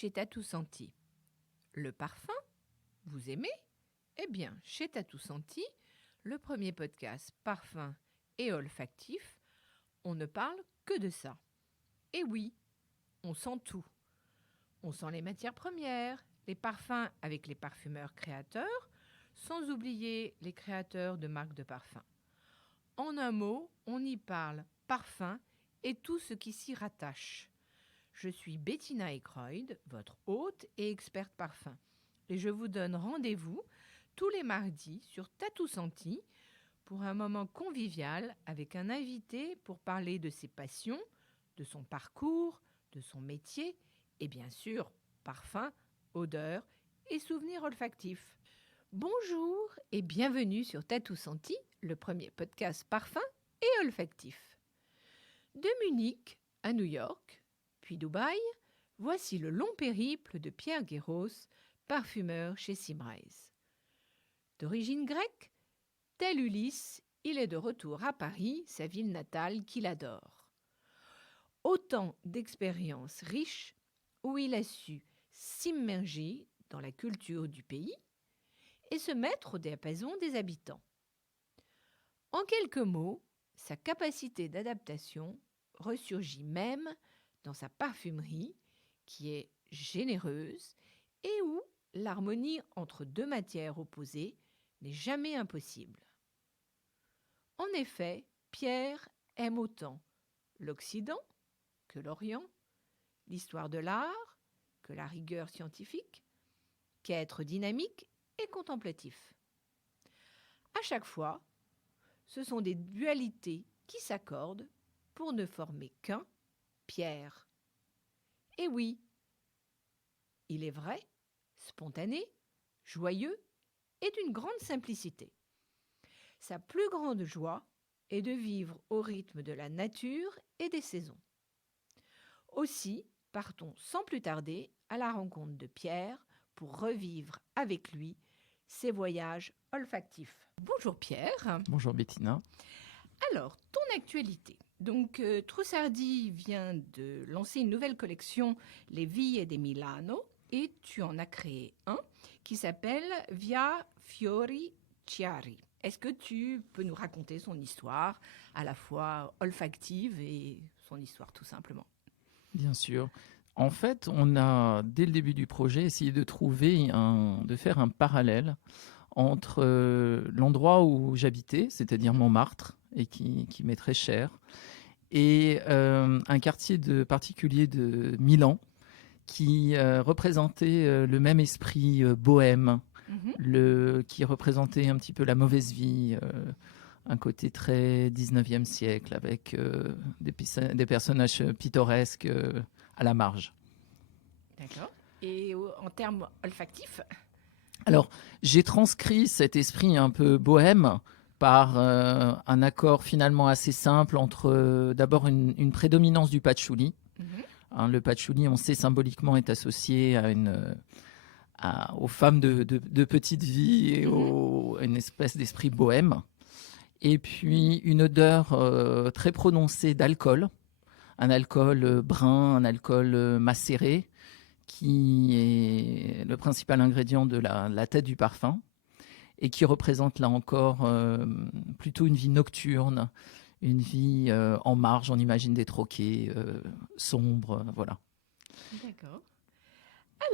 chez Tatou Senti. Le parfum, vous aimez? Eh bien, chez Tatou Senti, le premier podcast parfum et olfactif, on ne parle que de ça. Et oui, on sent tout. On sent les matières premières, les parfums avec les parfumeurs créateurs, sans oublier les créateurs de marques de parfums. En un mot, on y parle parfum et tout ce qui s'y rattache. Je suis Bettina Ekroyd, votre hôte et experte parfum. Et je vous donne rendez-vous tous les mardis sur Tatou Senti pour un moment convivial avec un invité pour parler de ses passions, de son parcours, de son métier et bien sûr, parfum, odeur et souvenirs olfactifs. Bonjour et bienvenue sur Tatou Senti, le premier podcast parfum et olfactif. De Munich à New York, puis Dubaï, voici le long périple de Pierre Guéros, parfumeur chez Symrise. D'origine grecque, tel Ulysse, il est de retour à Paris, sa ville natale qu'il adore. Autant d'expériences riches où il a su s'immerger dans la culture du pays et se mettre au diapason des habitants. En quelques mots, sa capacité d'adaptation ressurgit même dans sa parfumerie qui est généreuse et où l'harmonie entre deux matières opposées n'est jamais impossible. En effet, Pierre aime autant l'Occident que l'Orient, l'histoire de l'art que la rigueur scientifique, qu'être dynamique et contemplatif. À chaque fois, ce sont des dualités qui s'accordent pour ne former qu'un Pierre. Et oui, il est vrai, spontané, joyeux et d'une grande simplicité. Sa plus grande joie est de vivre au rythme de la nature et des saisons. Aussi, partons sans plus tarder à la rencontre de Pierre pour revivre avec lui ses voyages olfactifs. Bonjour Pierre. Bonjour Bettina. Alors, ton actualité. Donc, Trussardi vient de lancer une nouvelle collection, les Vie di Milano, et tu en as créé un qui s'appelle Via Fiori Chiari. Est-ce que tu peux nous raconter son histoire, à la fois olfactive et son histoire tout simplement? Bien sûr. En fait, on a, dès le début du projet, essayé de de faire un parallèle entre l'endroit où j'habitais, c'est-à-dire Montmartre, et qui m'est très cher, et un quartier particulier de Milan, qui représentait le même esprit bohème, qui représentait un petit peu la mauvaise vie, un côté très 19e siècle, avec des personnages pittoresques à la marge. D'accord. Et en termes olfactifs? Alors, j'ai transcrit cet esprit un peu bohème par un accord finalement assez simple entre d'abord une prédominance du patchouli. Le patchouli, on sait symboliquement, est associé aux femmes de petite vie et à une espèce d'esprit bohème. Et puis une odeur très prononcée d'alcool, un alcool brun, un alcool macéré, qui est le principal ingrédient de la tête du parfum et qui représente là encore plutôt une vie nocturne, une vie en marge, on imagine des troquets sombres, voilà. D'accord.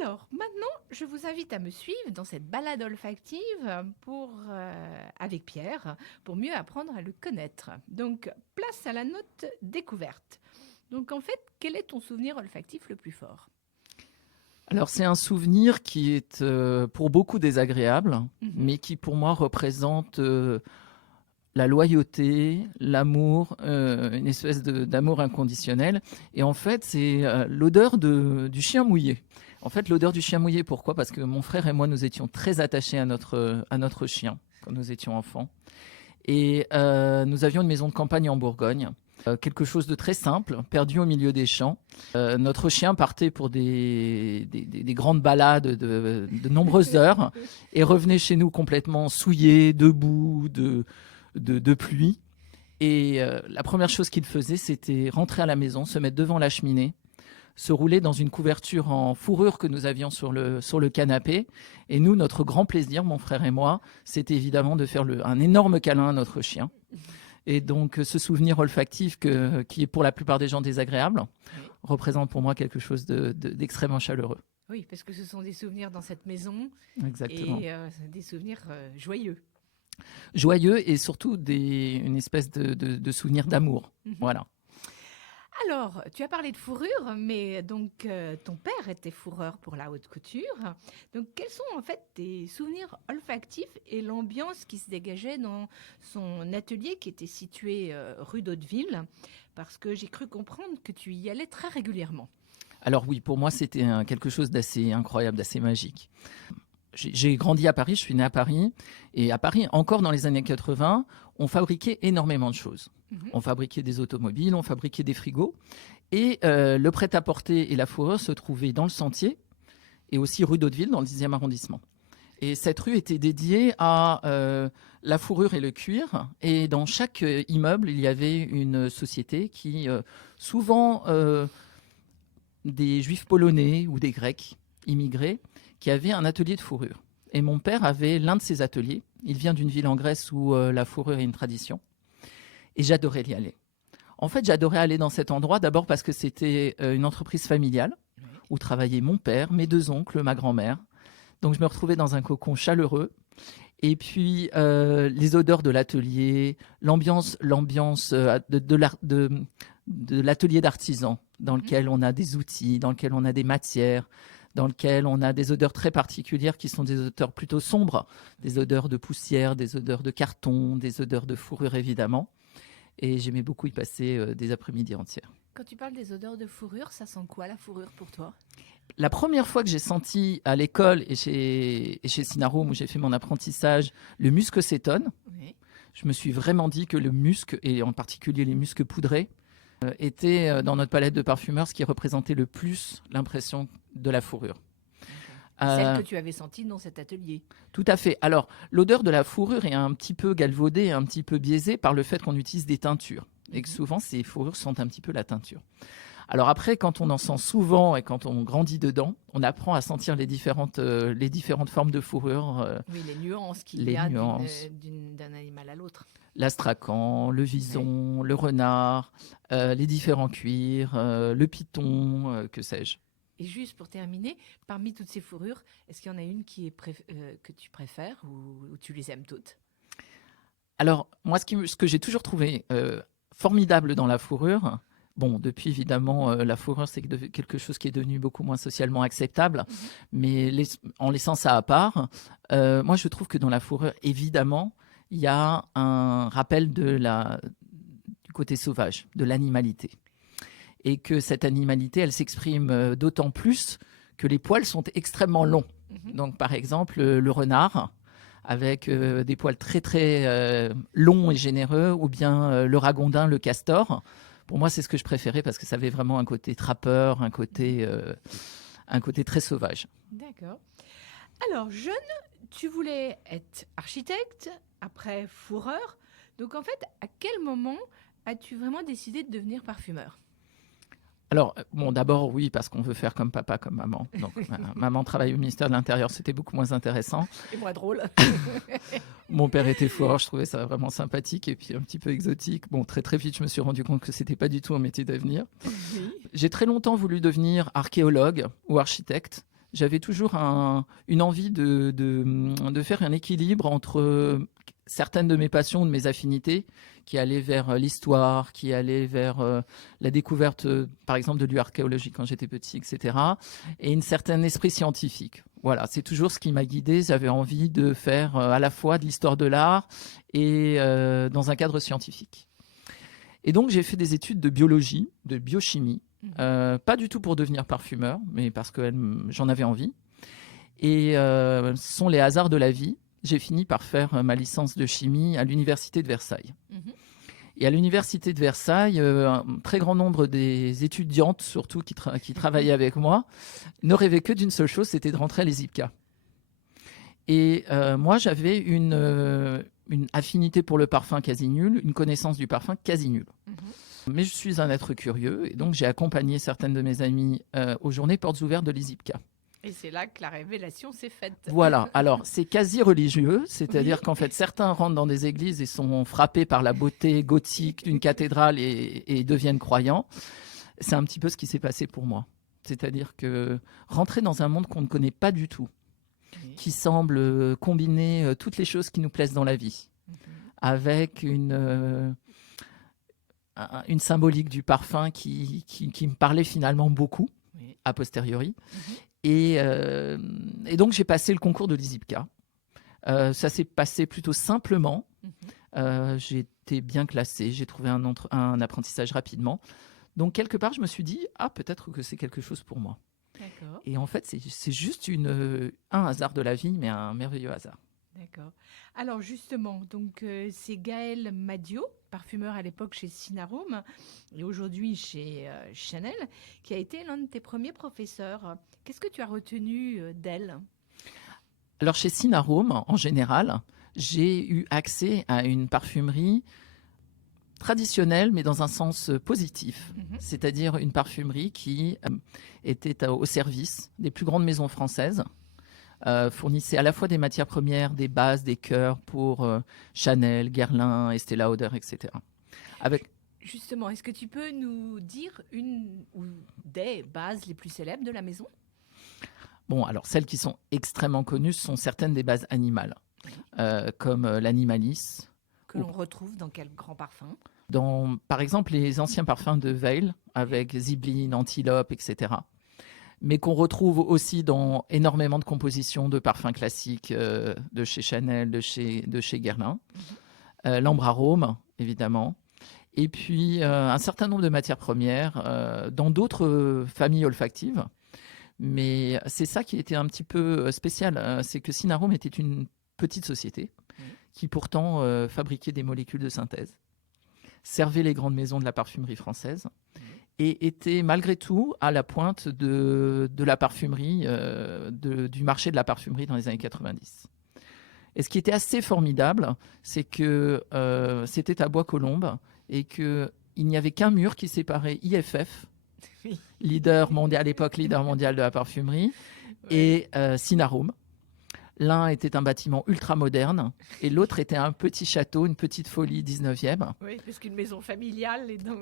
Alors, maintenant, je vous invite à me suivre dans cette balade olfactive avec Pierre pour mieux apprendre à le connaître. Donc, place à la note découverte. Donc, en fait, quel est ton souvenir olfactif le plus fort? Alors, c'est un souvenir qui est pour beaucoup désagréable, mais qui pour moi représente la loyauté, l'amour, une espèce d'amour inconditionnel. Et en fait, c'est l'odeur du chien mouillé. En fait, l'odeur du chien mouillé, pourquoi? Parce que mon frère et moi, nous étions très attachés à notre chien quand nous étions enfants. Et nous avions une maison de campagne en Bourgogne. Quelque chose de très simple, perdu au milieu des champs. Notre chien partait pour des grandes balades de nombreuses heures et revenait chez nous complètement souillé, debout, de pluie. Et la première chose qu'il faisait, c'était rentrer à la maison, se mettre devant la cheminée, se roulaient dans une couverture en fourrure que nous avions sur le canapé. Et nous, notre grand plaisir, mon frère et moi, c'était évidemment de faire un énorme câlin à notre chien. Et donc, ce souvenir olfactif qui est pour la plupart des gens désagréable, représente pour moi quelque chose d'extrêmement chaleureux. Oui, parce que ce sont des souvenirs dans cette maison. Exactement. Et des souvenirs joyeux. Joyeux et surtout une espèce de souvenir d'amour. Voilà. Alors, tu as parlé de fourrure, mais donc ton père était fourreur pour la haute couture. Donc, quels sont en fait tes souvenirs olfactifs et l'ambiance qui se dégageait dans son atelier qui était situé rue d'Hauteville? Parce que j'ai cru comprendre que tu y allais très régulièrement. Alors oui, pour moi, c'était quelque chose d'assez incroyable, d'assez magique. J'ai grandi à Paris, je suis né à Paris. Et à Paris, encore dans les années 80, on fabriquait énormément de choses. On fabriquait des automobiles, on fabriquait des frigos. Et le prêt-à-porter et la fourrure se trouvaient dans le Sentier et aussi rue d'Hauteville, dans le 10e arrondissement. Et cette rue était dédiée à la fourrure et le cuir. Et dans chaque immeuble, il y avait une société qui, souvent des juifs polonais ou des grecs immigrés, qui avait un atelier de fourrure. Et mon père avait l'un de ces ateliers. Il vient d'une ville en Grèce où la fourrure est une tradition. Et j'adorais y aller. En fait, j'adorais aller dans cet endroit d'abord parce que c'était une entreprise familiale où travaillaient mon père, mes 2 oncles, ma grand-mère. Donc, je me retrouvais dans un cocon chaleureux. Et puis, les odeurs de l'atelier, l'ambiance de l'atelier d'artisan dans lequel on a des outils, dans lequel on a des matières, dans lequel on a des odeurs très particulières qui sont des odeurs plutôt sombres, des odeurs de poussière, des odeurs de carton, des odeurs de fourrure évidemment. Et j'aimais beaucoup y passer des après-midi entières. Quand tu parles des odeurs de fourrure, ça sent quoi la fourrure pour toi? La première fois que j'ai senti à l'école et chez Sinarum où j'ai fait mon apprentissage le musc cétone, je me suis vraiment dit que le musc, et en particulier les muscs poudrés, était dans notre palette de parfumeurs ce qui représentait le plus l'impression de la fourrure. Celle que tu avais sentie dans cet atelier. Tout à fait. Alors, l'odeur de la fourrure est un petit peu galvaudée, un petit peu biaisée par le fait qu'on utilise des teintures. Et que souvent, ces fourrures sentent un petit peu la teinture. Alors après, quand on en sent souvent et quand on grandit dedans, on apprend à sentir les différentes formes de fourrure. Oui, les nuances qu'il y a d'un animal à l'autre. L'astracan, le vison, le renard, les différents cuirs, le python, que sais-je. Et juste pour terminer, parmi toutes ces fourrures, est-ce qu'il y en a une que tu préfères ou tu les aimes toutes? Alors, moi, ce que j'ai toujours trouvé formidable dans la fourrure, bon, depuis évidemment, la fourrure, c'est quelque chose qui est devenu beaucoup moins socialement acceptable, mais en laissant ça à part, moi, je trouve que dans la fourrure, évidemment, il y a un rappel du côté sauvage, de l'animalité. Et que cette animalité, elle s'exprime d'autant plus que les poils sont extrêmement longs. Donc, par exemple, le renard, avec des poils très, très longs et généreux, ou bien le ragondin, le castor. Pour moi, c'est ce que je préférais parce que ça avait vraiment un côté trappeur, un côté très sauvage. D'accord. Alors, jeune, tu voulais être architecte, après fourreur. Donc, en fait, à quel moment as-tu vraiment décidé de devenir parfumeur? Alors, bon, d'abord, oui, parce qu'on veut faire comme papa, comme maman. Donc, maman travaille au ministère de l'Intérieur, c'était beaucoup moins intéressant. Et moins drôle. Mon père était fourreur, je trouvais ça vraiment sympathique et puis un petit peu exotique. Bon, très très vite, je me suis rendu compte que c'était pas du tout un métier d'avenir. Oui. J'ai très longtemps voulu devenir archéologue ou architecte. J'avais toujours une envie de faire un équilibre entre certaines de mes passions, de mes affinités, qui allaient vers l'histoire, qui allaient vers la découverte, par exemple, de lieux archéologiques quand j'étais petit, etc. Et un certain esprit scientifique. Voilà, c'est toujours ce qui m'a guidée. J'avais envie de faire à la fois de l'histoire de l'art et dans un cadre scientifique. Et donc, j'ai fait des études de biologie, de biochimie, pas du tout pour devenir parfumeur, mais parce que j'en avais envie. Et ce sont les hasards de la vie. J'ai fini par faire ma licence de chimie à l'université de Versailles. Et à l'université de Versailles, un très grand nombre des étudiantes, surtout qui travaillaient avec moi, ne rêvaient que d'une seule chose, c'était de rentrer à l'ESIPCA. Et moi, j'avais une affinité pour le parfum quasi nulle, une connaissance du parfum quasi nulle. Mais je suis un être curieux et donc j'ai accompagné certaines de mes amies aux journées portes ouvertes de l'ISIPCA. Et c'est là que la révélation s'est faite. Voilà, alors c'est quasi religieux, c'est-à-dire Oui. qu'en fait certains rentrent dans des églises et sont frappés par la beauté gothique d'une cathédrale et deviennent croyants. C'est un petit peu ce qui s'est passé pour moi. C'est-à-dire que rentrer dans un monde qu'on ne connaît pas du tout, Oui. qui semble combiner toutes les choses qui nous plaisent dans la vie, avec une symbolique du parfum qui me parlait finalement beaucoup, Oui. a posteriori. Et donc, j'ai passé le concours de l'ISIPCA. Ça s'est passé plutôt simplement. J'ai été bien classée, j'ai trouvé un apprentissage rapidement. Donc, quelque part, je me suis dit, peut-être que c'est quelque chose pour moi. D'accord. Et en fait, c'est juste un hasard de la vie, mais un merveilleux hasard. D'accord. Alors justement, donc c'est Gaël Madiot, parfumeur à l'époque chez Sinarum et aujourd'hui chez Chanel, qui a été l'un de tes premiers professeurs. Qu'est-ce que tu as retenu d'elle? Alors, chez Sinarum, en général, j'ai eu accès à une parfumerie traditionnelle, mais dans un sens positif. C'est-à-dire une parfumerie qui était au service des plus grandes maisons françaises, fournissait à la fois des matières premières, des bases, des cœurs pour Chanel, Guerlain, Estée Lauder, etc. Justement, est-ce que tu peux nous dire une ou des bases les plus célèbres de la maison? Bon, alors celles qui sont extrêmement connues sont certaines des bases animales, comme l'Animalis. Que l'on retrouve dans quel grand parfum? Par exemple, les anciens parfums de Veil, avec Zibeline, Antilope, etc. Mais qu'on retrouve aussi dans énormément de compositions de parfums classiques de chez Chanel, de chez Guerlain. L'ambre arôme, évidemment. Et puis, un certain nombre de matières premières dans d'autres familles olfactives. Mais c'est ça qui était un petit peu spécial. C'est que Sinarum était une petite société qui pourtant fabriquait des molécules de synthèse, servait les grandes maisons de la parfumerie française et était malgré tout à la pointe de la parfumerie, du marché de la parfumerie dans les années 90. Et ce qui était assez formidable, c'est que c'était à Bois-Colombes et qu'il n'y avait qu'un mur qui séparait IFF, leader mondial à l'époque, leader mondial de la parfumerie, et Sinarum. L'un était un bâtiment ultra moderne et l'autre était un petit château, une petite folie 19e. Oui, puisqu'une maison familiale est dans...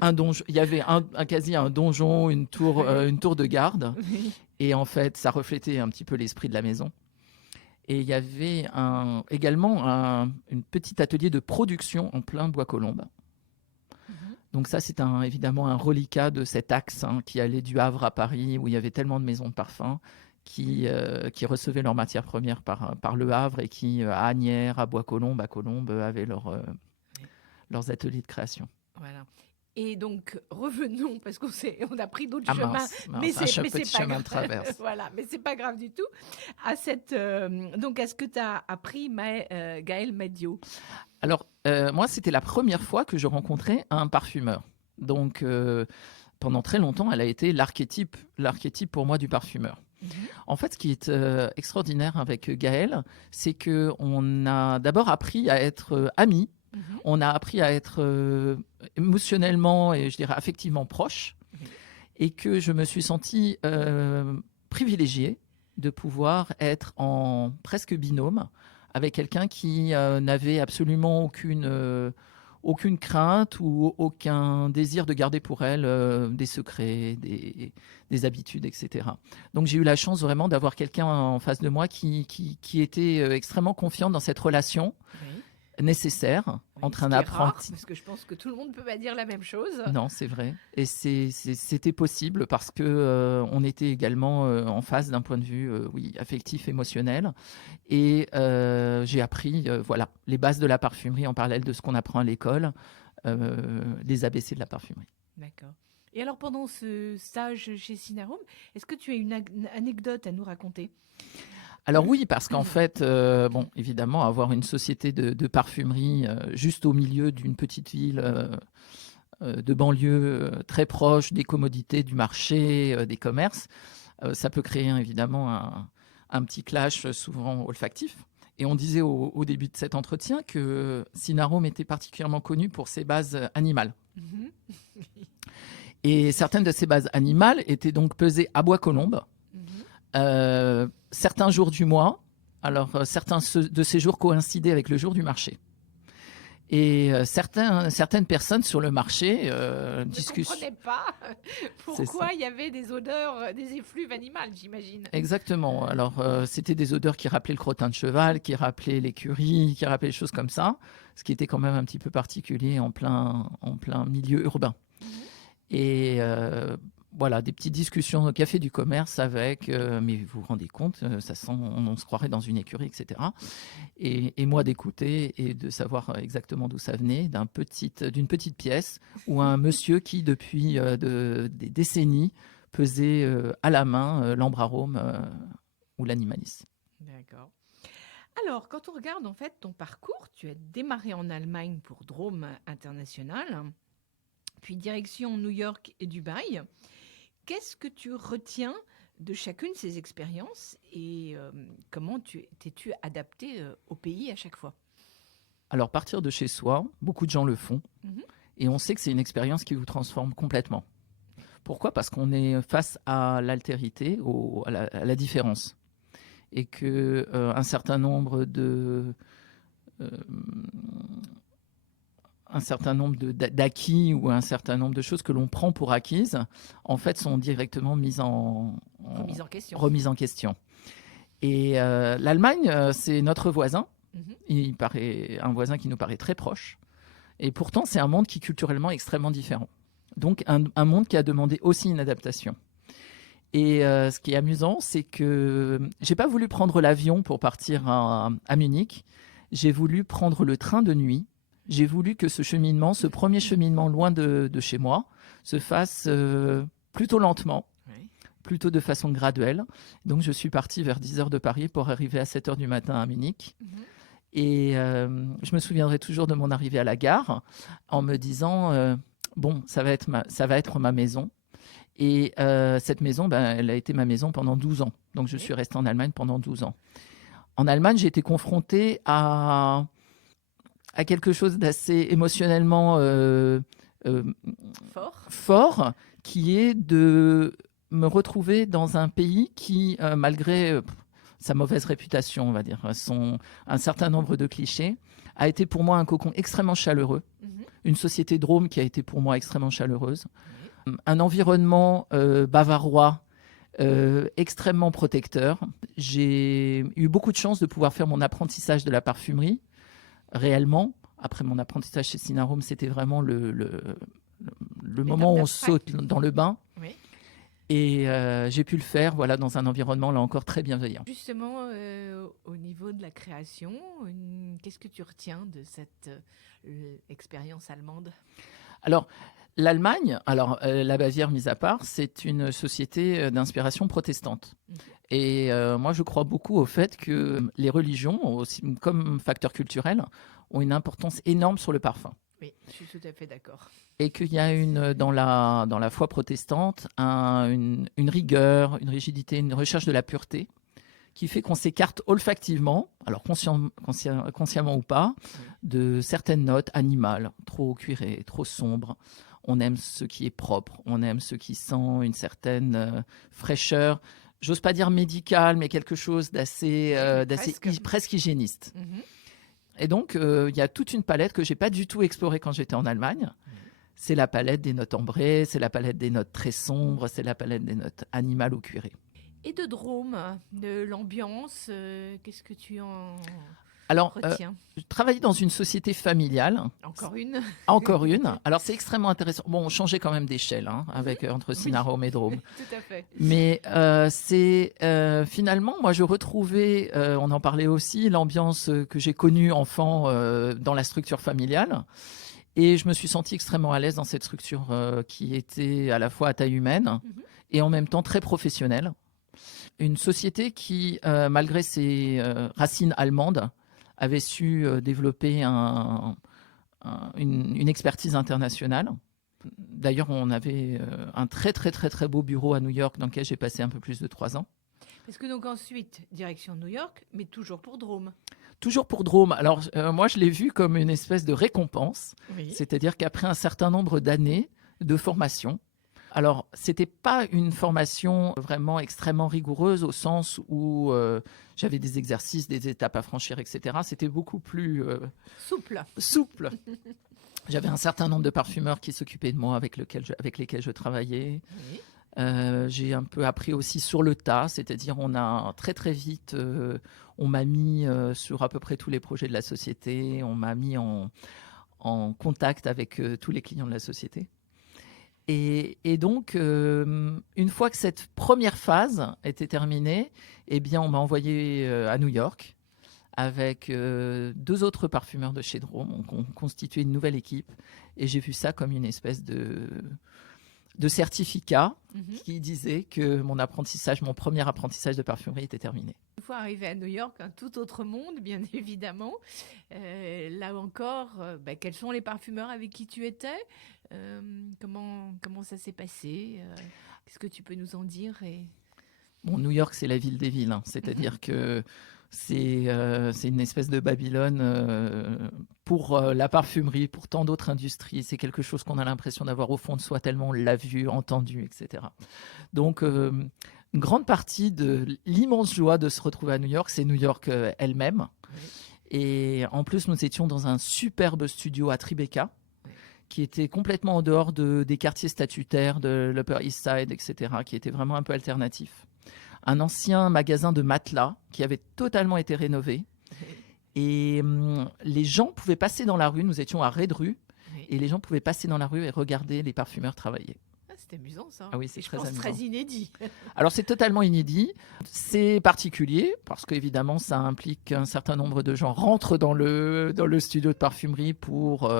Un donjon, il y avait quasi un donjon, une tour de garde. Et en fait, ça reflétait un petit peu l'esprit de la maison. Et il y avait également un petit atelier de production en plein Bois-Colombes. Donc ça, c'est évidemment un reliquat de cet axe qui allait du Havre à Paris, où il y avait tellement de maisons de parfums qui recevaient leurs matières premières par le Havre et qui, à Asnières, à Bois-Colombes, à Colombes, avaient leurs ateliers de création. Voilà. Et donc, revenons, parce qu'on a pris d'autres chemins. Mince, mais c'est pas chemin grave. de traverse. Voilà, mais c'est pas grave du tout. Donc, est-ce que tu as appris Gaël Madiot? Alors, moi, c'était la première fois que je rencontrais un parfumeur. Donc, pendant très longtemps, elle a été l'archétype pour moi du parfumeur. En fait, ce qui est extraordinaire avec Gaël, c'est qu'on a d'abord appris à être amis. On a appris à être émotionnellement et je dirais affectivement proches. Et que je me suis sentie privilégiée de pouvoir être en presque binôme avec quelqu'un qui n'avait absolument aucune crainte ou aucun désir de garder pour elle des secrets, des habitudes, etc. Donc j'ai eu la chance vraiment d'avoir quelqu'un en face de moi qui était extrêmement confiant dans cette relation nécessaire entre un apprenti. Parce que je pense que tout le monde ne peut pas dire la même chose. Non, c'est vrai. Et c'était possible parce que on était également en phase d'un point de vue affectif, émotionnel. Et j'ai appris les bases de la parfumerie en parallèle de ce qu'on apprend à l'école, les ABC de la parfumerie. D'accord. Et alors, pendant ce stage chez Sinarum, est-ce que tu as une anecdote à nous raconter ? Alors oui, parce qu'en fait, évidemment, avoir une société de parfumerie juste au milieu d'une petite ville de banlieue très proche des commodités du marché, des commerces, ça peut créer évidemment un petit clash souvent olfactif. Et on disait au début de cet entretien que Sinarome était particulièrement connu pour ses bases animales. Et certaines de ces bases animales étaient donc pesées à Bois-Colombes, certains jours du mois. Alors, certains de ces jours coïncidaient avec le jour du marché. Et certaines personnes sur le marché discutent. Je ne comprenais pas pourquoi il y avait des odeurs, des effluves animales, j'imagine. Exactement. Alors, c'était des odeurs qui rappelaient le crottin de cheval, qui rappelaient l'écurie, qui rappelaient des choses comme ça, ce qui était quand même un petit peu particulier en plein milieu urbain. Et voilà, des petites discussions au café du commerce avec mais vous vous rendez compte, ça sent, on se croirait dans une écurie, etc. Et moi d'écouter et de savoir exactement d'où ça venait, d'une petite pièce où un monsieur qui, depuis des décennies, pesait à la main l'Ambrarome ou l'Animalis. D'accord. Alors, quand on regarde en fait ton parcours, tu as démarré en Allemagne pour Drôme International, puis direction New York et Dubaï. Qu'est-ce que tu retiens de chacune de ces expériences et comment t'es-tu adapté au pays à chaque fois? Alors, partir de chez soi, beaucoup de gens le font. Et on sait que c'est une expérience qui vous transforme complètement. Pourquoi ? Parce qu'on est face à l'altérité, à la différence. Et qu'un certain nombre d'acquis ou un certain nombre de choses que l'on prend pour acquises, en fait, sont directement remises en question. Et l'Allemagne, c'est notre voisin. Il paraît un voisin qui nous paraît très proche. Et pourtant, c'est un monde qui est culturellement extrêmement différent. Donc, un monde qui a demandé aussi une adaptation. Et ce qui est amusant, c'est que j'ai pas voulu prendre l'avion pour partir à Munich. J'ai voulu prendre le train de nuit. J'ai voulu que ce premier cheminement loin de chez moi, se fasse plutôt lentement, plutôt de façon graduelle. Donc, je suis partie vers 10h de Paris pour arriver à 7h du matin à Munich. Et je me souviendrai toujours de mon arrivée à la gare en me disant bon, ça va être ma maison. Et cette maison, elle a été ma maison pendant 12 ans. Donc, je suis restée en Allemagne pendant 12 ans. En Allemagne, j'ai été confrontée à quelque chose d'assez émotionnellement fort, qui est de me retrouver dans un pays qui, malgré sa mauvaise réputation, on va dire, un certain nombre de clichés, a été pour moi un cocon extrêmement chaleureux. Une société Drôme qui a été pour moi extrêmement chaleureuse. Un environnement bavarois extrêmement protecteur. J'ai eu beaucoup de chance de pouvoir faire mon apprentissage de la parfumerie réellement. Après mon apprentissage chez Sinarome, c'était vraiment le moment où on saute dans le bain. Oui. Et j'ai pu le faire dans un environnement là encore très bienveillant. Justement, au niveau de la création, qu'est-ce que tu retiens de cette expérience allemande ? Alors, l'Allemagne, la Bavière mise à part, c'est une société d'inspiration protestante. Et moi, je crois beaucoup au fait que les religions, aussi, comme facteur culturel, ont une importance énorme sur le parfum. Oui, je suis tout à fait d'accord. Et qu'il y a dans la foi protestante une rigueur, une rigidité, une recherche de la pureté qui fait qu'on s'écarte olfactivement, alors consciemment ou pas, de certaines notes animales, trop cuirées, trop sombres. On aime ce qui est propre, on aime ce qui sent une certaine fraîcheur, j'ose pas dire médicale, mais quelque chose d'assez presque hygiéniste. Et donc, il y a toute une palette que je n'ai pas du tout explorée quand j'étais en Allemagne. C'est la palette des notes ambrées, c'est la palette des notes très sombres, c'est la palette des notes animales ou cuirées. Et de Drôme, de l'ambiance, qu'est-ce que tu en retiens ? Je travaillais dans une société familiale. Encore une. Encore une. Alors, c'est extrêmement intéressant. Bon, on changeait quand même d'échelle entre Sinarome et Drôme. Tout à fait. Mais c'est finalement, moi, je retrouvais, on en parlait aussi, l'ambiance que j'ai connue enfant dans la structure familiale. Et je me suis sentie extrêmement à l'aise dans cette structure qui était à la fois à taille humaine et en même temps très professionnelle. Une société qui, malgré ses racines allemandes, avait su développer une expertise internationale. D'ailleurs, on avait un très, très, très, très beau bureau à New York dans lequel j'ai passé un peu plus de 3 ans. Parce que donc ensuite, direction New York, mais toujours pour Drôme. Toujours pour Drôme. Alors, moi, je l'ai vu comme une espèce de récompense. Oui. C'est-à-dire qu'après un certain nombre d'années de formation, alors, c'était pas une formation vraiment extrêmement rigoureuse au sens où j'avais des exercices, des étapes à franchir, etc. C'était beaucoup plus souple. J'avais un certain nombre de parfumeurs qui s'occupaient de moi, avec lesquels je travaillais. Oui. J'ai un peu appris aussi sur le tas, c'est-à-dire on a très très vite, on m'a mis sur à peu près tous les projets de la société, on m'a mis en contact avec tous les clients de la société. Et donc, une fois que cette première phase était terminée, eh bien, on m'a envoyé à New York avec 2 autres parfumeurs de chez Drôme. On constitué une nouvelle équipe et j'ai vu ça comme une espèce de certificat qui disait que mon premier apprentissage de parfumerie était terminé. Une fois arrivé à New York, un tout autre monde, bien évidemment. Là encore, quels sont les parfumeurs avec qui tu étais ? Comment ça s'est passé ? Qu'est-ce que tu peux nous en dire ? Bon, New York, c'est la ville des villes, hein. C'est-à-dire que c'est une espèce de Babylone pour la parfumerie, pour tant d'autres industries. C'est quelque chose qu'on a l'impression d'avoir au fond de soi tellement on l'a vu, entendu, etc. Donc, une grande partie de l'immense joie de se retrouver à New York, c'est New York elle-même. Oui. Et en plus, nous étions dans un superbe studio à Tribeca, qui était complètement en dehors des quartiers statutaires de l'Upper East Side, etc., qui était vraiment un peu alternatif. Un ancien magasin de matelas qui avait totalement été rénové. Et les gens pouvaient passer dans la rue, nous étions à Red Rue, et les gens pouvaient passer dans la rue et regarder les parfumeurs travailler. C'est amusant ça. Ah oui, c'est très amusant. Très inédit. Alors c'est totalement inédit, c'est particulier parce qu'évidemment ça implique qu'un certain nombre de gens rentrent dans le studio de parfumerie pour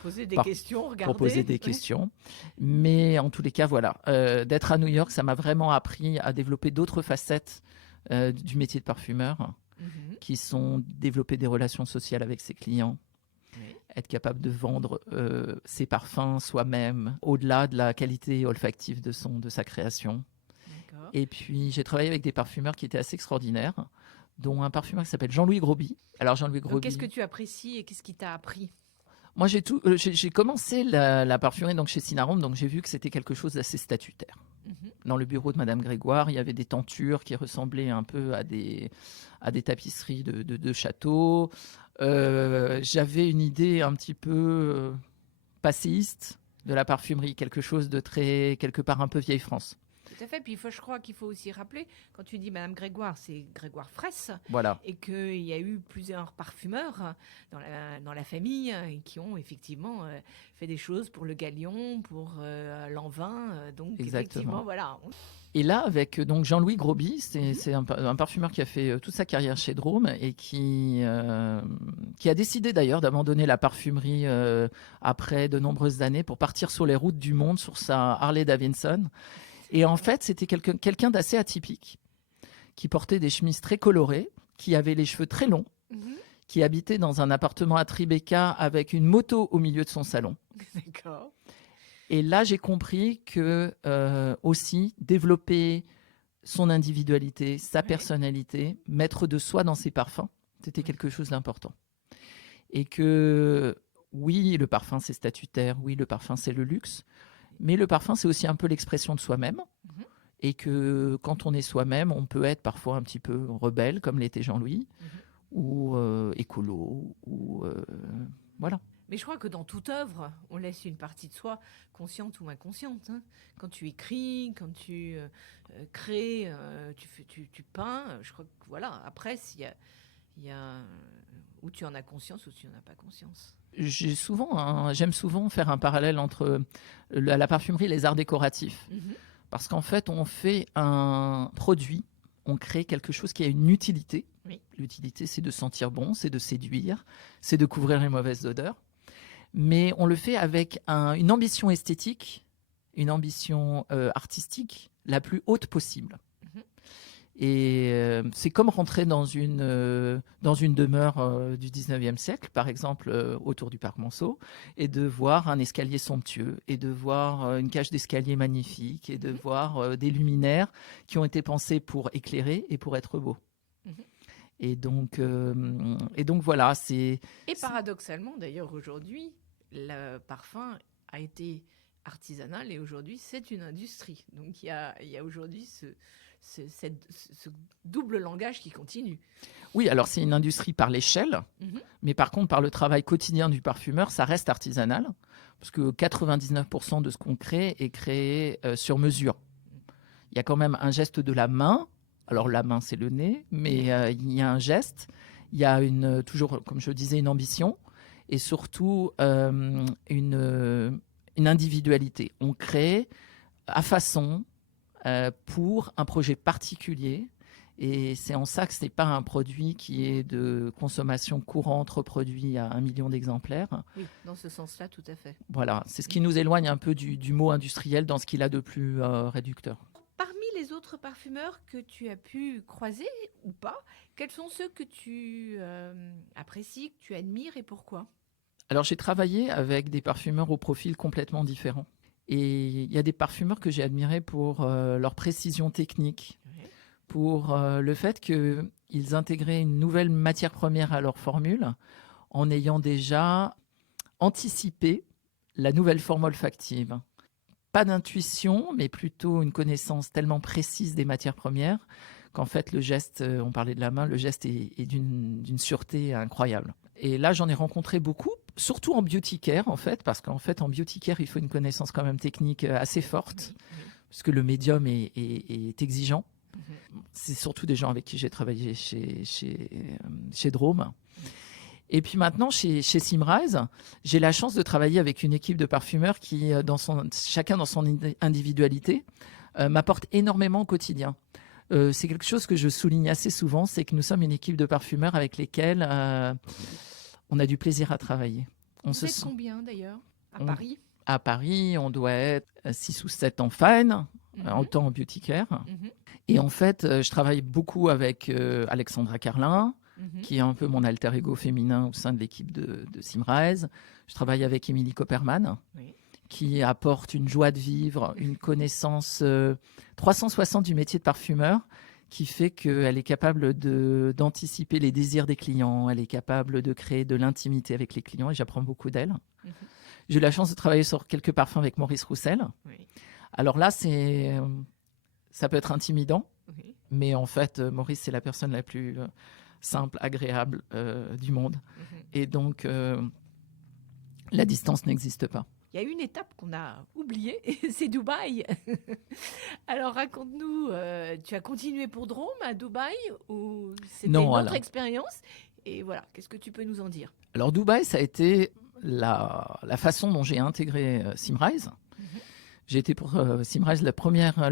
poser des questions, regarder. Pour poser des questions. Mais en tous les cas, voilà, d'être à New York, ça m'a vraiment appris à développer d'autres facettes du métier de parfumeur, qui sont développer des relations sociales avec ses clients. Être capable de vendre ses parfums soi-même, au-delà de la qualité olfactive de sa création. D'accord. Et puis, j'ai travaillé avec des parfumeurs qui étaient assez extraordinaires, dont un parfumeur qui s'appelle Jean-Louis Groby. Alors, Jean-Louis Groby... Donc, qu'est-ce que tu apprécies et qu'est-ce qui t'a appris ? Moi, j'ai commencé la parfumerie donc, chez Sinarome, donc j'ai vu que c'était quelque chose d'assez statutaire. Dans le bureau de Madame Grégoire, il y avait des tentures qui ressemblaient un peu à des tapisseries de château. J'avais une idée un petit peu passéiste de la parfumerie, quelque chose de très, quelque part un peu vieille France. Tout à fait. Puis je crois qu'il faut aussi rappeler, quand tu dis Madame Grégoire, c'est Grégoire Fraisse. Voilà. Et qu'il y a eu plusieurs parfumeurs dans la famille qui ont effectivement fait des choses pour le Galion, pour l'Envin. Donc, exactement. Effectivement, voilà. Et là, avec donc Jean-Louis Groby, c'est un parfumeur qui a fait toute sa carrière chez Drôme et qui a décidé d'ailleurs d'abandonner la parfumerie après de nombreuses années pour partir sur les routes du monde sur sa Harley Davidson. Et en fait, c'était quelqu'un d'assez atypique, qui portait des chemises très colorées, qui avait les cheveux très longs, qui habitait dans un appartement à Tribeca avec une moto au milieu de son salon. D'accord. Et là, j'ai compris que aussi développer son individualité, sa personnalité, mettre de soi dans ses parfums, c'était quelque chose d'important. Et que oui, le parfum c'est statutaire, oui, le parfum c'est le luxe, mais le parfum c'est aussi un peu l'expression de soi-même. Et que quand on est soi-même, on peut être parfois un petit peu rebelle, comme l'était Jean-Louis, ou écolo, ou voilà. Mais je crois que dans toute œuvre, on laisse une partie de soi, consciente ou inconsciente. Quand tu écris, quand tu crées, tu peins, je crois que voilà. Après, il y a où tu en as conscience ou tu n'en as pas conscience. J'aime souvent faire un parallèle entre la parfumerie et les arts décoratifs. Parce qu'en fait, on fait un produit, on crée quelque chose qui a une utilité. Oui. L'utilité, c'est de sentir bon, c'est de séduire, c'est de couvrir les mauvaises odeurs. Mais on le fait avec une ambition esthétique, une ambition artistique la plus haute possible. Et c'est comme rentrer dans une demeure du 19e siècle, par exemple autour du parc Monceau, et de voir un escalier somptueux, et de voir une cage d'escalier magnifique, et de voir des luminaires qui ont été pensés pour éclairer et pour être beaux. Et donc voilà, c'est... Et paradoxalement, d'ailleurs, aujourd'hui, le parfum a été artisanal et aujourd'hui, c'est une industrie. Donc, il y a aujourd'hui ce double langage qui continue. Oui, alors c'est une industrie par l'échelle, mais par contre, par le travail quotidien du parfumeur, ça reste artisanal, parce que 99% de ce qu'on crée est créé sur mesure. Il y a quand même un geste de la main. Alors la main, c'est le nez, mais il y a un geste. Il y a toujours, comme je le disais, une ambition et surtout une individualité. On crée à façon pour un projet particulier. Et c'est en ça que ce n'est pas un produit qui est de consommation courante, reproduit à 1 million d'exemplaires. Oui, dans ce sens-là, tout à fait. Voilà, c'est ce qui nous éloigne un peu du mot industriel dans ce qu'il a de plus réducteur. Parmi les autres parfumeurs que tu as pu croiser ou pas, quels sont ceux que tu apprécies, que tu admires et pourquoi ? Alors j'ai travaillé avec des parfumeurs au profil complètement différent. Et il y a des parfumeurs que j'ai admirés pour leur précision technique, pour le fait qu'ils intégraient une nouvelle matière première à leur formule en ayant déjà anticipé la nouvelle forme olfactive. Pas d'intuition, mais plutôt une connaissance tellement précise des matières premières qu'en fait le geste, on parlait de la main, le geste est d'une sûreté incroyable. Et là j'en ai rencontré beaucoup, surtout en beauty care en fait, parce qu'en fait en beauty care il faut une connaissance quand même technique assez forte, puisque le médium est exigeant. C'est surtout des gens avec qui j'ai travaillé chez Drôme. Et puis maintenant, chez Symrise, j'ai la chance de travailler avec une équipe de parfumeurs qui, chacun dans son individualité, m'apporte énormément au quotidien. C'est quelque chose que je souligne assez souvent, c'est que nous sommes une équipe de parfumeurs avec lesquels on a du plaisir à travailler. Vous êtes combien d'ailleurs à Paris ? À Paris, on doit être 6 ou 7 en fine, autant en beauty care. Et en fait, je travaille beaucoup avec Alexandra Carlin, qui est un peu mon alter ego féminin au sein de l'équipe de Symrise. Je travaille avec Émilie Copperman, qui apporte une joie de vivre, une connaissance 360 du métier de parfumeur, qui fait qu'elle est capable d'anticiper les désirs des clients, elle est capable de créer de l'intimité avec les clients, et j'apprends beaucoup d'elle. J'ai eu la chance de travailler sur quelques parfums avec Maurice Roussel. Alors là, ça peut être intimidant, mais en fait, Maurice, c'est la personne la plus simple, agréable du monde. Et donc, la distance n'existe pas. Il y a une étape qu'on a oubliée, c'est Dubaï. Alors raconte-nous, tu as continué pour Drôme à Dubaï ou c'était une autre expérience ? Et voilà, qu'est-ce que tu peux nous en dire ? Alors Dubaï, ça a été la façon dont j'ai intégré Symrise. J'ai été pour Symrise le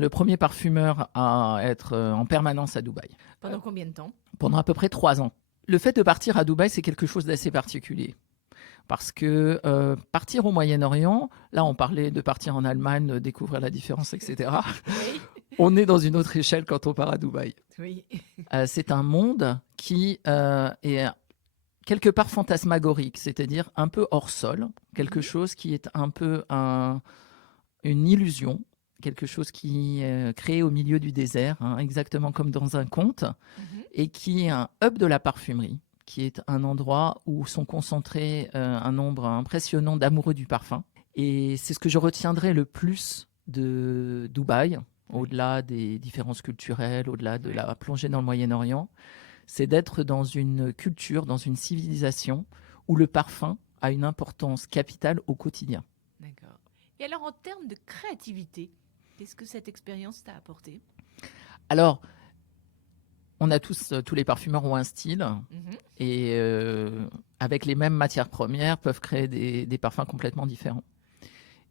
premier parfumeur à être en permanence à Dubaï. Pendant combien de temps ? Pendant à peu près 3 ans. Le fait de partir à Dubaï, c'est quelque chose d'assez particulier. Parce que partir au Moyen-Orient, là on parlait de partir en Allemagne, de découvrir la différence, etc. On est dans une autre échelle quand on part à Dubaï. C'est un monde qui est quelque part fantasmagorique, c'est-à-dire un peu hors sol, quelque chose qui est un peu une illusion, quelque chose qui est créé au milieu du désert, exactement comme dans un conte, et qui est un hub de la parfumerie, qui est un endroit où sont concentrés un nombre impressionnant d'amoureux du parfum. Et c'est ce que je retiendrai le plus de Dubaï, au-delà des différences culturelles, au-delà de la plongée dans le Moyen-Orient, c'est d'être dans une culture, dans une civilisation où le parfum a une importance capitale au quotidien. D'accord. Et alors, en termes de créativité, qu'est-ce que cette expérience t'a apporté ? Alors, on a tous les parfumeurs ont un style et avec les mêmes matières premières peuvent créer des parfums complètement différents.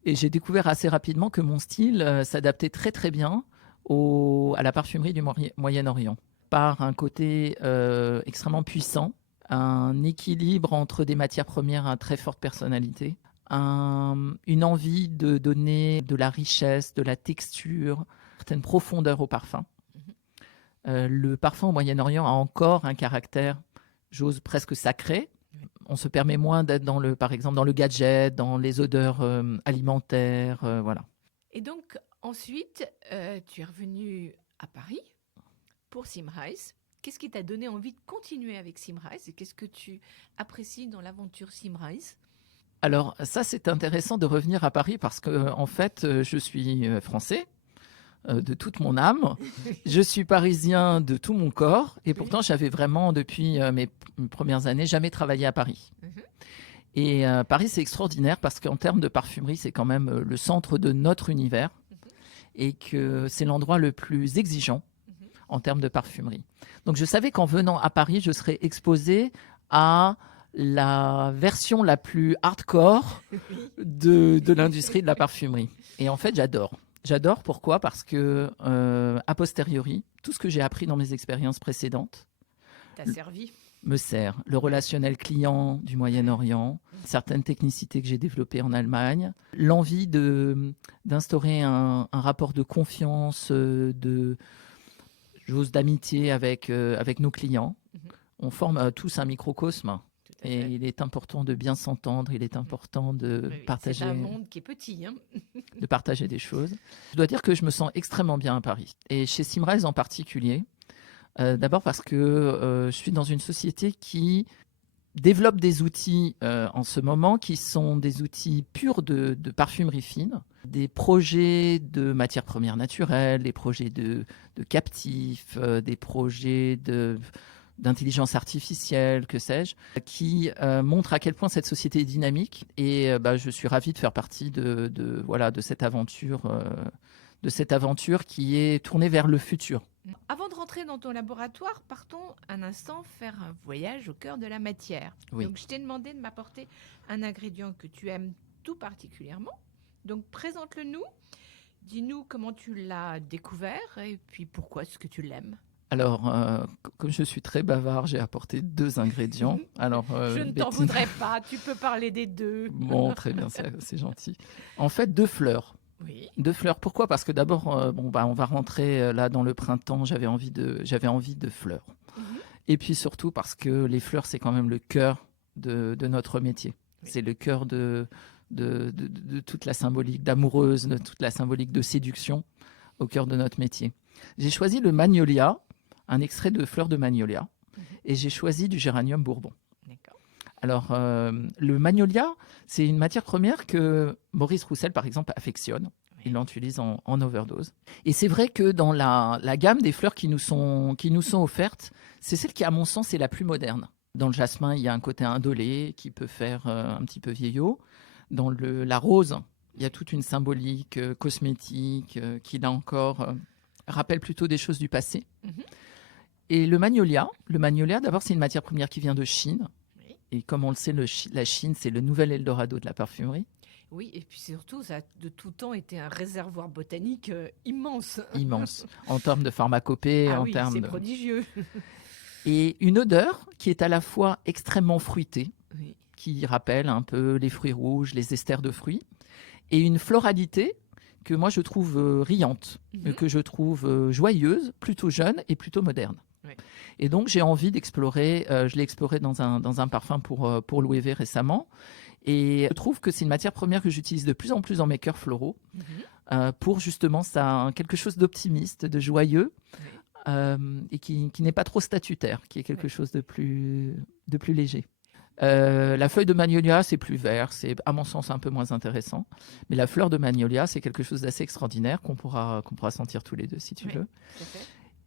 Et j'ai découvert assez rapidement que mon style s'adaptait très très bien à la parfumerie du Moyen-Orient, par un côté extrêmement puissant, un équilibre entre des matières premières à très forte personnalité, une envie de donner de la richesse, de la texture, une certaine profondeur au parfum. Le parfum au Moyen-Orient a encore un caractère, j'ose presque sacré. On se permet moins d'être par exemple dans le gadget, dans les odeurs alimentaires, voilà. Et donc ensuite, tu es revenu à Paris pour Symrise. Qu'est-ce qui t'a donné envie de continuer avec Symrise et qu'est-ce que tu apprécies dans l'aventure Symrise? Alors ça, c'est intéressant de revenir à Paris parce que en fait, je suis français de toute mon âme. Je suis parisien de tout mon corps et pourtant, j'avais vraiment, depuis mes premières années, jamais travaillé à Paris. Et Paris, c'est extraordinaire parce qu'en termes de parfumerie, c'est quand même le centre de notre univers et que c'est l'endroit le plus exigeant en termes de parfumerie. Donc, je savais qu'en venant à Paris, je serais exposée à la version la plus hardcore de l'industrie de la parfumerie. Et en fait, j'adore. J'adore, pourquoi ? Parce que, a posteriori, tout ce que j'ai appris dans mes expériences précédentes T'as servi. me sert. Le relationnel client du Moyen-Orient, certaines technicités que j'ai développées en Allemagne, l'envie d'instaurer un rapport de confiance, d'amitié avec nos clients. On forme tous un microcosme. Et il est important de bien s'entendre, il est important de partager. C'est un monde qui est petit, hein. De partager des choses. Je dois dire que je me sens extrêmement bien à Paris. Et chez Symrise en particulier, d'abord parce que je suis dans une société qui développe des outils en ce moment qui sont des outils purs de parfumerie fine, des projets de matières premières naturelles, des projets de captifs, des projets d'intelligence artificielle, que sais-je, qui montre à quel point cette société est dynamique. Et je suis ravi de faire partie de cette aventure qui est tournée vers le futur. Avant de rentrer dans ton laboratoire, partons un instant faire un voyage au cœur de la matière. Oui. Donc, je t'ai demandé de m'apporter un ingrédient que tu aimes tout particulièrement. Donc, présente-le-nous. Dis-nous comment tu l'as découvert et puis pourquoi est-ce que tu l'aimes. Alors, comme je suis très bavard, j'ai apporté 2 ingrédients. Alors, je ne t'en voudrais pas, tu peux parler des 2. Bon, très bien, c'est gentil. En fait, 2 fleurs. Oui. 2 fleurs. Pourquoi ? Parce que d'abord, on va rentrer là dans le printemps. J'avais envie de fleurs. Et puis surtout parce que les fleurs, c'est quand même le cœur de notre métier. Oui. C'est le cœur de toute la symbolique d'amoureuse, de toute la symbolique de séduction au cœur de notre métier. J'ai choisi le magnolia, un extrait de fleurs de magnolia, et j'ai choisi du géranium bourbon. D'accord. Alors, le magnolia, c'est une matière première que Maurice Roussel, par exemple, affectionne. Oui. Il l'utilise en overdose. Et c'est vrai que dans la gamme des fleurs qui nous sont offertes, c'est celle qui, à mon sens, est la plus moderne. Dans le jasmin, il y a un côté indolé qui peut faire un petit peu vieillot. Dans la rose, il y a toute une symbolique cosmétique qui, là encore, rappelle plutôt des choses du passé. Et le magnolia, d'abord, c'est une matière première qui vient de Chine. Oui. Et comme on le sait, la Chine, c'est le nouvel Eldorado de la parfumerie. Oui, et puis surtout, ça a de tout temps été un réservoir botanique immense. Immense. En termes de pharmacopée, c'est prodigieux. Et une odeur qui est à la fois extrêmement fruitée, oui. qui rappelle un peu les fruits rouges, les esters de fruits, et une floralité que moi je trouve riante, que je trouve joyeuse, plutôt jeune et plutôt moderne. Oui. Et donc j'ai envie d'explorer, je l'ai exploré dans un parfum pour Louis V récemment, et je trouve que c'est une matière première que j'utilise de plus en plus dans mes cœurs floraux, pour justement ça, quelque chose d'optimiste, de joyeux, et qui n'est pas trop statutaire, qui est quelque chose de plus léger. La feuille de magnolia, c'est plus vert, c'est à mon sens un peu moins intéressant. Mais la fleur de magnolia, c'est quelque chose d'assez extraordinaire qu'on pourra sentir tous les deux si tu veux.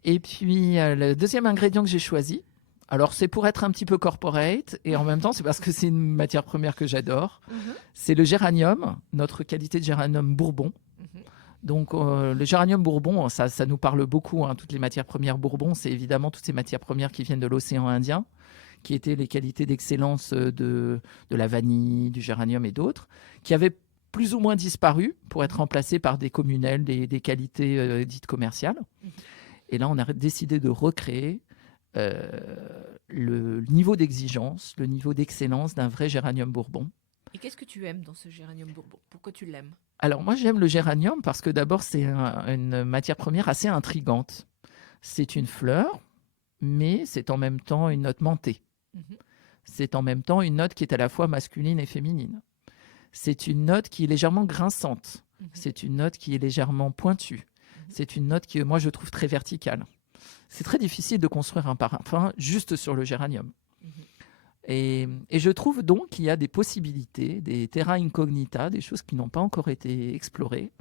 Et puis le deuxième ingrédient que j'ai choisi, alors c'est pour être un petit peu corporate et en même temps c'est parce que c'est une matière première que j'adore. C'est le géranium, notre qualité de géranium bourbon. Donc le géranium bourbon, ça nous parle beaucoup, hein. Toutes les matières premières bourbon, c'est évidemment toutes ces matières premières qui viennent de l'océan Indien, qui étaient les qualités d'excellence de la vanille, du géranium et d'autres, qui avaient plus ou moins disparu pour être remplacés par des communelles, des qualités dites commerciales. Et là, on a décidé de recréer le niveau d'exigence, le niveau d'excellence d'un vrai géranium bourbon. Et qu'est-ce que tu aimes dans ce géranium bourbon ? Pourquoi tu l'aimes ? Alors, moi, j'aime le géranium parce que d'abord, c'est une matière première assez intrigante. C'est une fleur, mais c'est en même temps une note mentée. C'est en même temps une note qui est à la fois masculine et féminine. C'est une note qui est légèrement grinçante. C'est une note qui est légèrement pointue. C'est une note que moi je trouve très verticale. c'est très difficile de construire un parfum juste sur le géranium. Et je trouve donc qu'il y a des possibilités, des terra incognita, des choses qui n'ont pas encore été explorées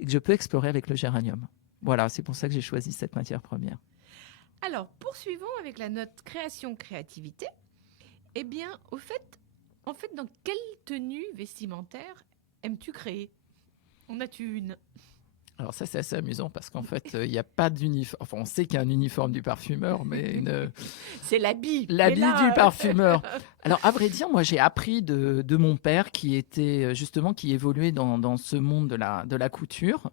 et que je peux explorer avec le géranium. Voilà, c'est pour ça que j'ai choisi cette matière première. Alors, poursuivons avec la note création-créativité. Eh bien, en fait, dans quelle tenue vestimentaire aimes-tu créer? En as-tu une? Alors ça, c'est assez amusant parce qu'en fait, il n'y a pas d'uniforme. Enfin, on sait qu'il y a un uniforme du parfumeur, mais c'est l'habit. L'habit du parfumeur. Alors, à vrai dire, moi, j'ai appris de mon père qui était justement, qui évoluait dans ce monde de la couture,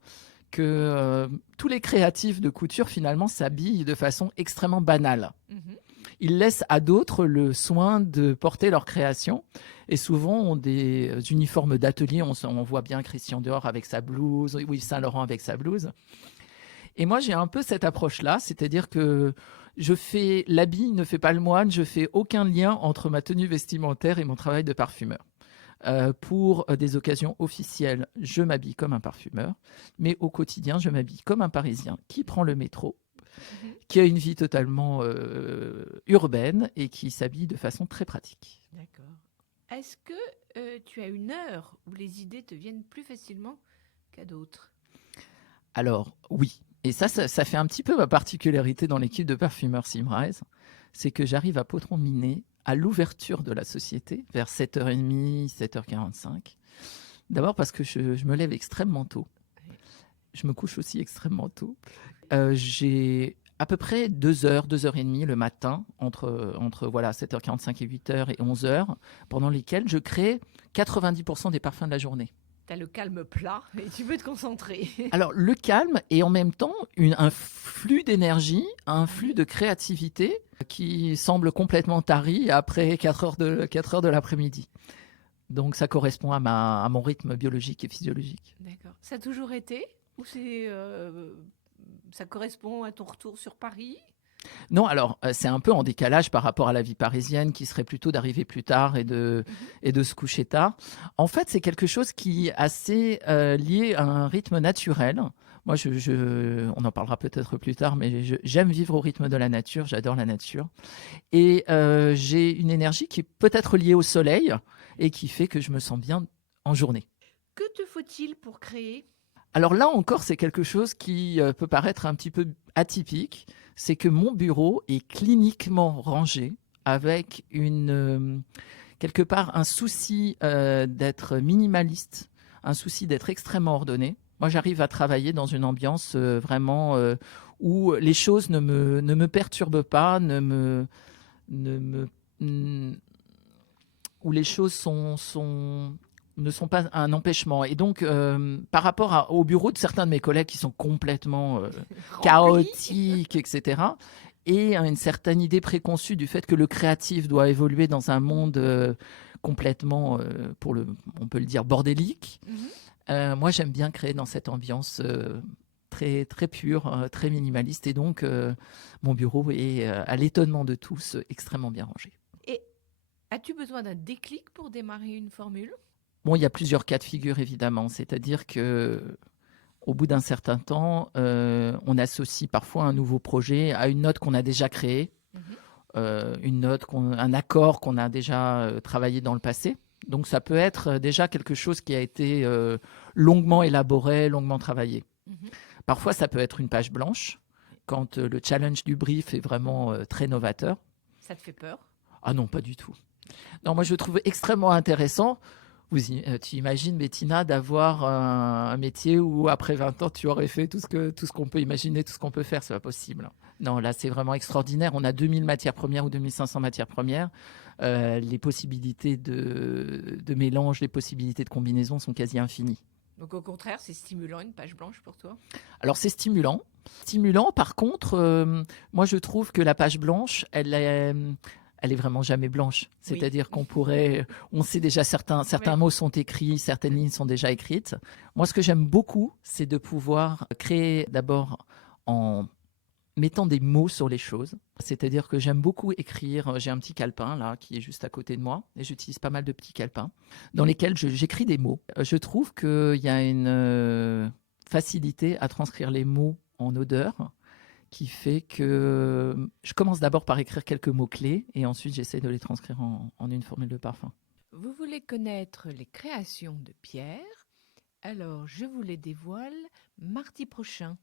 que tous les créatifs de couture, finalement, s'habillent de façon extrêmement banale. Ils laissent à d'autres le soin de porter leur création et souvent ont des uniformes d'atelier. On voit bien Christian Dior avec sa blouse, Yves Saint Laurent avec sa blouse. Et moi, j'ai un peu cette approche-là, c'est-à-dire que l'habit ne fait pas le moine, je fais aucun lien entre ma tenue vestimentaire et mon travail de parfumeur. Pour des occasions officielles, je m'habille comme un parfumeur, mais au quotidien, je m'habille comme un Parisien qui prend le métro, qui a une vie totalement urbaine et qui s'habille de façon très pratique. D'accord. Est-ce que tu as une heure où les idées te viennent plus facilement qu'à d'autres? Alors, oui. Et ça fait un petit peu ma particularité dans l'équipe de parfumeurs Symrise, c'est que j'arrive à Potron Minet à l'ouverture de la société, vers 7h30, 7h45. D'abord parce que je me lève extrêmement tôt. Je me couche aussi extrêmement tôt. J'ai à peu près 2 heures, 2h30 le matin, entre voilà, 7h45 et 8h et 11h, pendant lesquelles je crée 90% des parfums de la journée. Tu as le calme plat et tu peux te concentrer. Alors, le calme et en même temps un flux d'énergie, un flux de créativité qui semble complètement tari après 4 heures de l'après-midi. Donc, ça correspond à mon rythme biologique et physiologique. D'accord. Ça a toujours été? Ou ça correspond à ton retour sur Paris? Non, alors c'est un peu en décalage par rapport à la vie parisienne qui serait plutôt d'arriver plus tard et de se coucher tard. En fait, c'est quelque chose qui est assez lié à un rythme naturel. Moi, on en parlera peut-être plus tard, mais j'aime vivre au rythme de la nature, j'adore la nature. Et j'ai une énergie qui est peut-être liée au soleil et qui fait que je me sens bien en journée. Que te faut-il pour créer? Alors là encore, c'est quelque chose qui peut paraître un petit peu atypique. C'est que mon bureau est cliniquement rangé avec quelque part un souci d'être minimaliste, un souci d'être extrêmement ordonné. Moi, j'arrive à travailler dans une ambiance vraiment où les choses ne me perturbent pas, où les choses ne sont pas un empêchement. Et donc, par rapport au bureau de certains de mes collègues qui sont complètement chaotiques, etc., et une certaine idée préconçue du fait que le créatif doit évoluer dans un monde complètement, on peut le dire, bordélique, moi, j'aime bien créer dans cette ambiance très, très pure, très minimaliste. Et donc, mon bureau est, à l'étonnement de tous, extrêmement bien rangé. Et as-tu besoin d'un déclic pour démarrer une formule? Bon, il y a plusieurs cas de figure, évidemment. C'est-à-dire que au bout d'un certain temps, on associe parfois un nouveau projet à une note qu'on a déjà créée, un accord qu'on a déjà travaillé dans le passé. Donc, ça peut être déjà quelque chose qui a été longuement élaboré, longuement travaillé. Parfois, ça peut être une page blanche, quand le challenge du brief est vraiment très novateur. Ça te fait peur? Ah non, pas du tout. Non, moi, je trouve extrêmement intéressant. Tu imagines, Bettina, d'avoir un métier où, après 20 ans, tu aurais fait tout ce qu'on peut imaginer, tout ce qu'on peut faire. C'est pas possible. Non, là, c'est vraiment extraordinaire. On a 2000 matières premières ou 2500 matières premières. Les possibilités de mélange, les possibilités de combinaison sont quasi infinies. Donc, au contraire, c'est stimulant, une page blanche pour toi? Alors, c'est stimulant. Stimulant, par contre, moi, je trouve que la page blanche, elle est vraiment jamais blanche. C'est-à-dire on sait déjà certains mots sont écrits, certaines lignes sont déjà écrites. Moi, ce que j'aime beaucoup, c'est de pouvoir créer d'abord en mettant des mots sur les choses. C'est-à-dire que j'aime beaucoup écrire. J'ai un petit calepin là qui est juste à côté de moi et j'utilise pas mal de petits calepins dans lesquels j'écris des mots. Je trouve qu'il y a une facilité à transcrire les mots en odeur qui fait que je commence d'abord par écrire quelques mots-clés et ensuite j'essaie de les transcrire en une formule de parfum. Vous voulez connaître les créations de Pierre? Alors je vous les dévoile mardi prochain.